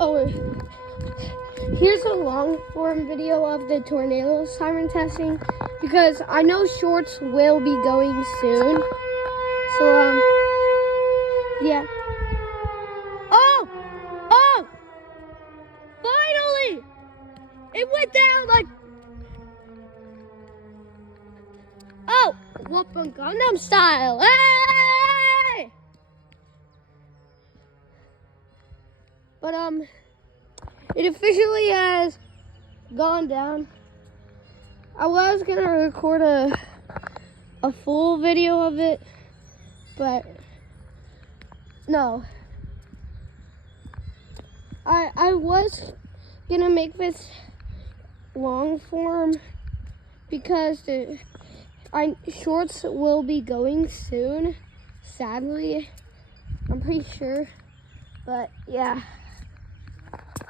Oh, here's a long form video of the tornado siren testing because I know shorts will be going soon. So yeah. Oh! Oh! Finally! It went down like oh! Whoopin' Gangnam Style! Hey! But it officially has gone down. I was gonna record a full video of it, but no. I was gonna make this long form because the shorts will be going soon. Sadly, I'm pretty sure, but yeah.